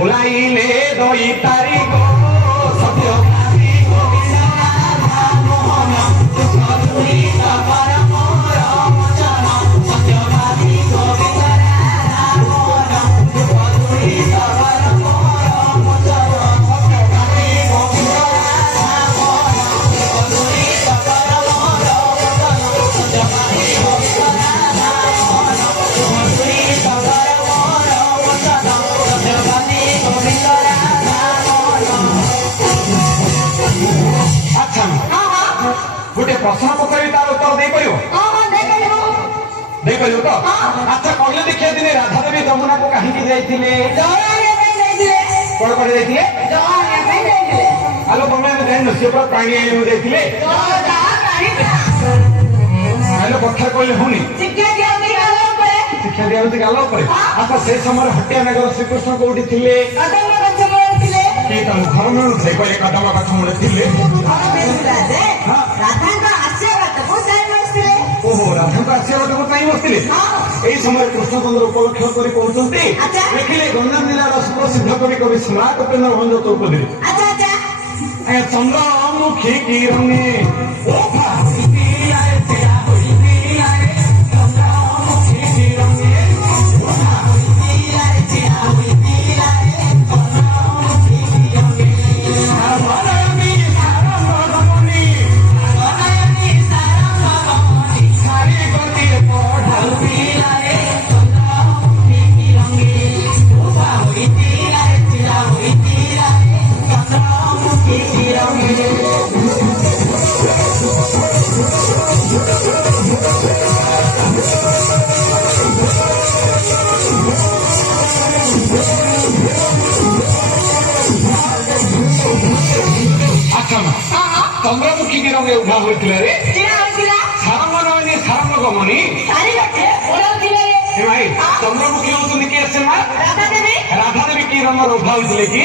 बोलाइले दई तारीख सत्य गोटे प्रश्न पचारि तार उत्तर दे पारिबो तो अच्छा कहले देखिए दिने राधा देवी यमुना को कहीं की जाइथिले कोन पर जाइथिले आलो बमे में जाइन से पर पानी आइ में जाइथिले आलो कथा कहले होनी शिक्षा दिया गालो परे अच्छा से समय हट्या नगर श्री कृष्ण कोठी थिले घर में से कहले कदम गछ मुळे थिले ओहो राधा को आशीर्वाद को नहीं बसते यही समय कृष्णचंद्र उपलक्ष कर लिखिले गंगा जिलार सुप्रसिद्ध कवि कवि सम्राट उपेन्द्र भंज चौपदी चंद्रमुखी किरणे चंद्रमुखी की रंगे उभा होइतिले रे सारंगनी सारंगमणि भाई चंद्रमुखी होतुनी के से मा राधा देवी की रंग उभा होइतिले कि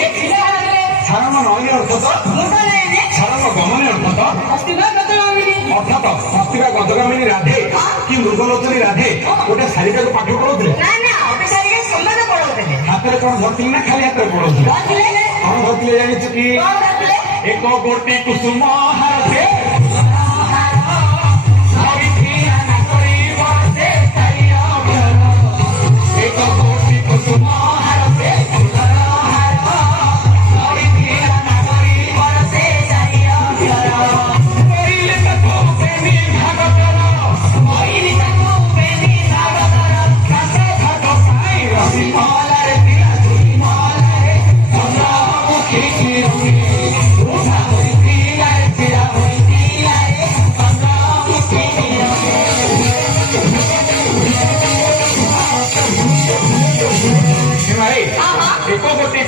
सारंगमणि अर्थ तो सारंगमणि अर्थात भक्तिका गजगामिनी राधे कि मृगलोचनी राधे गोटे शारिका को पाठ पढ़ौथिले हाथ में कौन धरती ना खाली हाथ में पढ़ौथिले कौन धरती जानिछु कि एक गोटी कुसुम हारे एक गोटी कुसुम हारे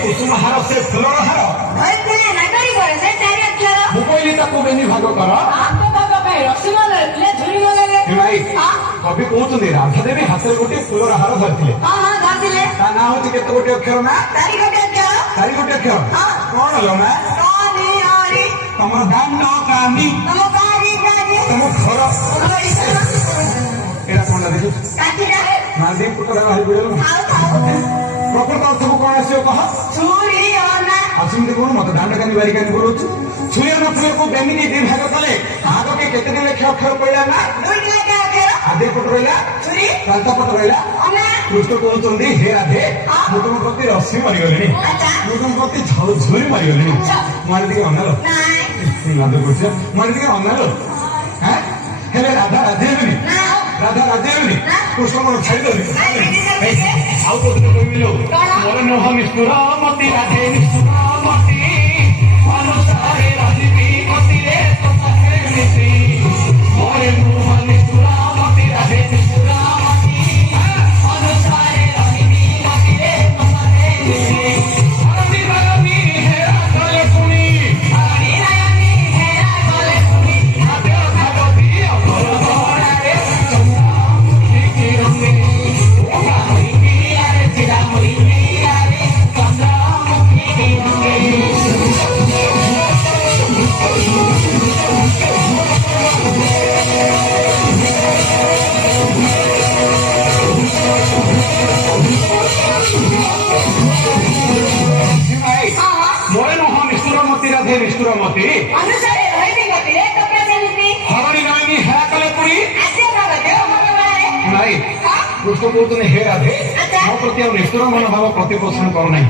कुसुम हार से फुलर हार बेनी भाग कर कवि कहते राधा देवी हाथ में गोटे फुलर हार धरते ना हूँ केते गोटे अक्षर ना 4 गोटे अक्षर कौन लो ना तुम दान कानी तुम घर एटा कौन देखु मालदीप पुटरा भाई पड़े प्रकृत अर्थ को कौन आसो कह आसमती कौन मत दांड कानी बारिकानी बोलू छुए न फुले को बेमिनी दी भाग कले भाग के केते लेखे अक्षर पड़ा ना आधे पट रहा प्रांत पट रहा कृष्ण कहते हे राधे मु तुम प्रति रश्मि मारिगली मु तुम प्रति झुरी मारिगली मारी दिखे अनाल मारी दिखे अनाल हेले राधा राधे कृष्ण मन छाड़ी आउ तो कहलो मोर नोह निष्ठुर मति राधे निष्ठुर मति अनुसारे राधिवी मति रे तोते मोर नोह निष्ठुर मति राधे निष्ठुर मति अनुसारे राधिवी मति रे तोते हरति रानी हे राधे पुनी हरि रानी हे राधे पुनी राधे भगवती अमर गोरा रे चंद्रमुखी की रंगे ओहा होई पिया रे चिरा होई पिया रे चंद्रमुखी ନିଷ୍ଠୁର ମତି ଅନୁସାରେ ରହିବି ଗତିରେ ତୋପ୍ରା ସେମିତି ହରଣି ନୟନୀ ହେରା କଲେ ପୁରୀ ଆଦ୍ୟ ଭାଗ ଦେହ ମନ ବାହାରେ ନାଇଁ କୃଷ୍ଣ କହୁଛନ୍ତି ହେ ରାଧେ ମୋ ପ୍ରତି ଆଉ ନିଷ୍ଠୁର ମନୋଭାବ ପ୍ରତିପୋଷଣ କରୁନାହିଁ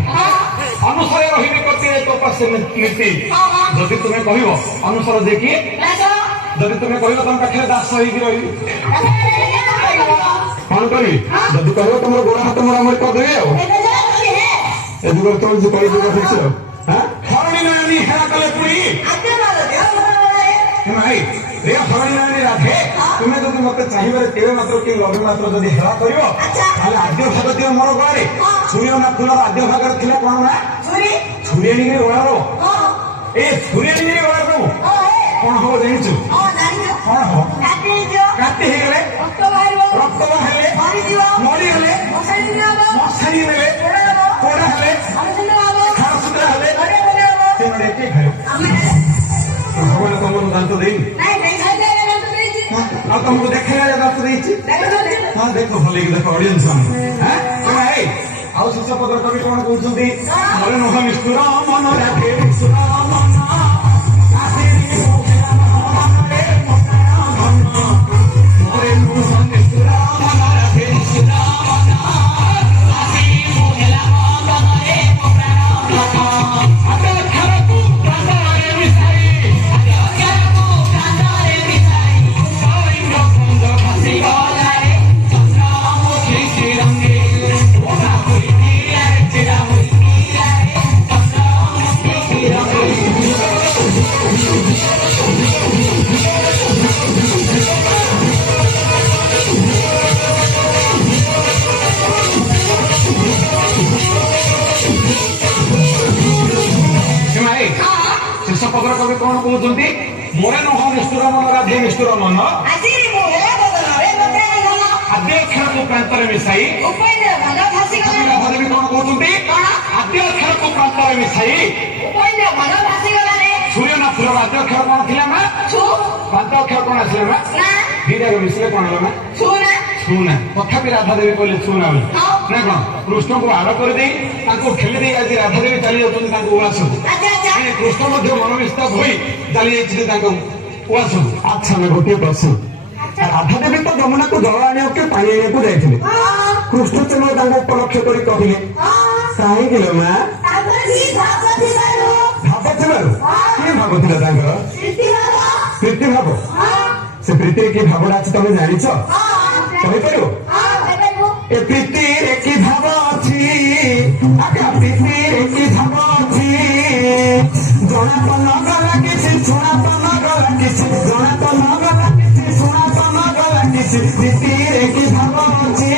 ଅନୁସାରେ ରହିବି ଗତିରେ ତୋପ୍ରା ନୀତି ଯଦି ତୁମେ କହିବ ଅନୁସାର ଯେ କି ଯଦି ତୁମେ କହିବ ତମ ପାଖରେ ଦାସ ହେଇକି ରହିବି କଣ କରିବି ଯଦି କହିବ ତମର ଗୋଡ ହାତ ମରାମରି କରିଦେବି ଆଉ ଏ ଯୁଗରେ ତମେ ଯୋଉ କହିଦେବ ଠିକ ଆଉ ହରଣି ନୟନୀ ହେରା କଲେ ପୁରୀ ନାଇଁ ରେ ହରଣି ନୟନୀ ରାଧେ ତୁମେ ଯଦି ମତେ ଚାହିଁବାରେ କେବେ ମାତ୍ର କି ଲବେ ମାତ୍ର ଯଦି ହେରା କରିବ ତାହେଲେ ଆଦ୍ୟ ଭାଗ ଦିଅ ମୋର ଗୋଡ଼ରେ ସୂର୍ଯ୍ୟନା ଫୁଲର ଆଦ୍ୟ ଭାଗରେ ଥିଲା କଣ ନା ଛୁରିଆଣିକିରି ଗୋଳାର ଏ ଛୁରିଆଣିକିରି ଗୋଳାର କଣ ହବ ଜାଣିଛୁ କଣ ହବ କାଟି ହେଇଗଲେ ରକ୍ତ ବାହାରିଲେ ମରିଗଲେ ମଶାଣି ନେଲେ କୋଡ଼ା ହେଲେ ଖାର ସୁଦ୍ରା ହେଲେ ସେମାନେ କିଏ ଖାଇବ ଭଗବାନ ତମକୁ ଦାନ୍ତ ଦେଇନି ଆଉ ତମକୁ ଦେଖେଇବା ଦାନ୍ତ ଦେଇଛି ହଁ ଦେଖ ଭଲକି ଦେଖ ଅଡିଏନ୍ସ ମାନେ ଆଉ ଶେଷ ପତ୍ର କବି କଣ କହୁଛନ୍ତି ମୋର ନୁହ ନିଷ୍ଠୁର ମନ ରାଧେ ନିଷ୍ଠୁର ମନ ପତ୍ର କବି କଣ କହୁଛନ୍ତି ମୋରେ ନୁହ ନିଷ୍ଠୁର ମନ ରାଧେ ନିଷ୍ଠୁର ମନ ଆଦ୍ୟ ଅକ୍ଷରକୁ ପ୍ରାନ୍ତରେ ମିଶାଇ ରାଧାଦେବୀ କଣ କହୁଛନ୍ତି ଆଦ୍ୟ ଅକ୍ଷରକୁ ପ୍ରାନ୍ତରେ ମିଶାଇ ସୂର୍ଯ୍ୟ ନା ଫୁଲର ଆଦ୍ୟ ଅକ୍ଷର କଣ ଥିଲା ମା ପ୍ରାନ୍ତ ଅକ୍ଷର କଣ ଆସିଲା ମା ଦିଟାକୁ ମିଶିଲେ କଣ ହେଲା ମା ଶୁନା ତଥାପି ରାଧାଦେବୀ କହିଲେ ଶୁନା ବୋଲି ନା କଣ କୃଷ୍ଣଙ୍କୁ ଆଡ଼ କରିଦେଇ ତାଙ୍କୁ ଠେଲି ଦେଇ ଆଜି ରାଧାଦେବୀ ଚାଲି ଯାଉଛନ୍ତି ତାଙ୍କ ଉଆସକୁ କୃଷ୍ଣ ମଧ୍ୟ ମନୋନିସ୍ତାପ ହୋଇ ଚାଲି ଯାଇଥିଲେ ତାଙ୍କ ଉଆସକୁ ଆଚ୍ଛା ଆମେ ଗୋଟିଏ ପ୍ରଶ୍ନ ରାଧାଦେବୀ ତ ଯମୁନାକୁ ଜଳ ଆଣିବାକୁ ପାଣି ଆଣିବାକୁ ଯାଇଥିଲେ କୃଷ୍ଣଚନ୍ଦ୍ର ତାଙ୍କୁ ଉପଲକ୍ଷ୍ୟ କରି କହିଲେ କାହିଁକି ଲୋ ମା ଭାବ ଥିବାରୁ କିଏ ଭାବ ଥିଲା ତାଙ୍କର ପ୍ରୀତି ଭାବ ସେ ପ୍ରୀତିରେ କି ଭାବଟା ଅଛି ତମେ ଜାଣିଛ କହିପାରିବ ଏ ପ୍ରୀତିରେ କି ଭାବ ଅଛି ପ୍ରୀତିରେ କି ଭାବ ଅଛି ଜଣା ତ ନଗଲା କିଛି ଶୁଣା ତ ନଗଲା କିଛି ଜଣା ତ ନଗଲା କିଛି ଶୁଣା ତ ନଗଲା କିଛି ପ୍ରୀତିରେ କି ଭାବ ଅଛି